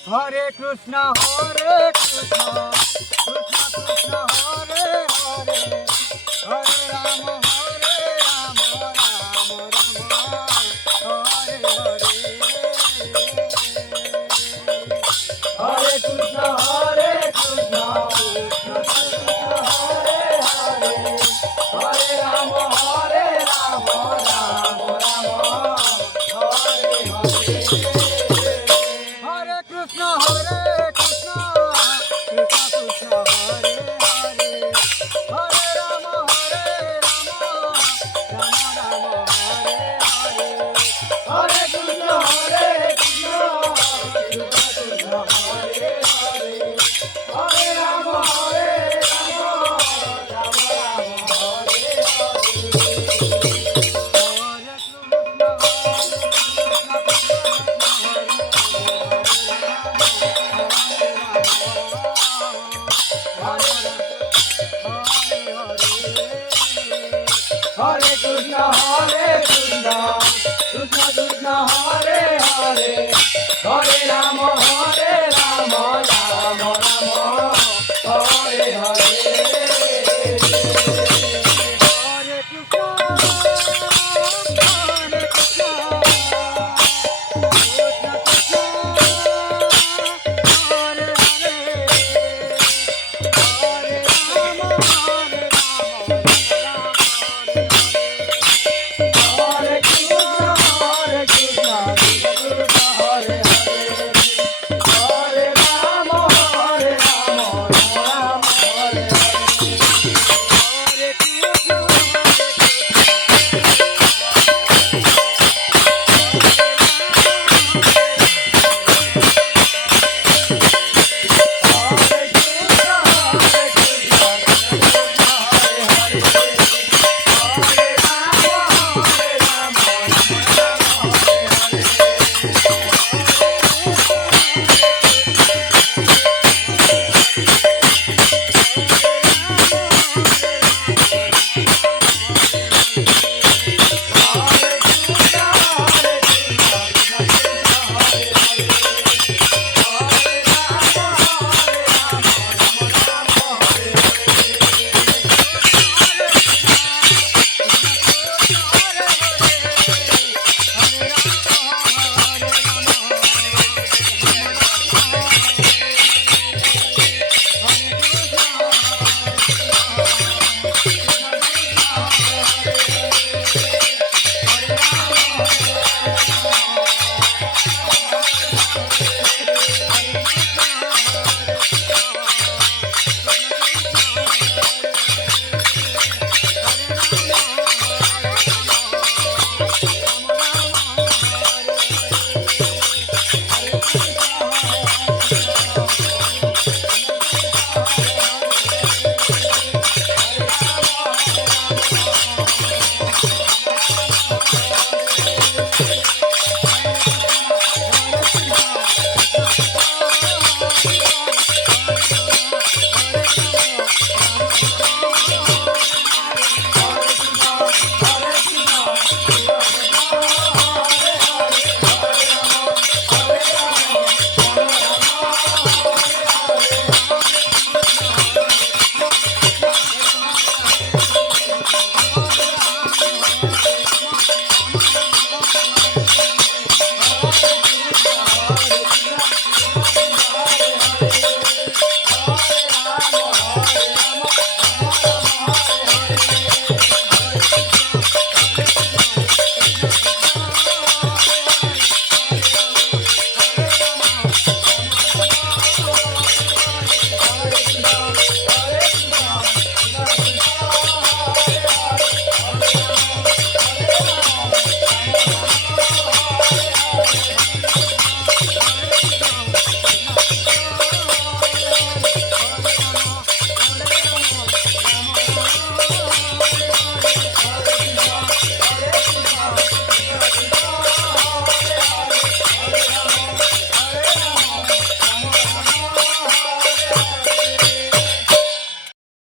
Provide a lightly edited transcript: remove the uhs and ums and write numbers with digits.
Hare Krishna Krishna Krishna Hare Hare Hare Ram Ram Ram Hare Hare Hare Krishna Krishna Krishna Hare Hare Hare Ram Ram Ram Hare Hare Hare Krishna Krishna Krishna Hare Hare Hare Ram Ram Ram Hare Hare Hare Krishna Krishna Krishna Hare Hare Hare Ram Ram Ram Hare Hare Krishna Krishna Krishna Hare Hare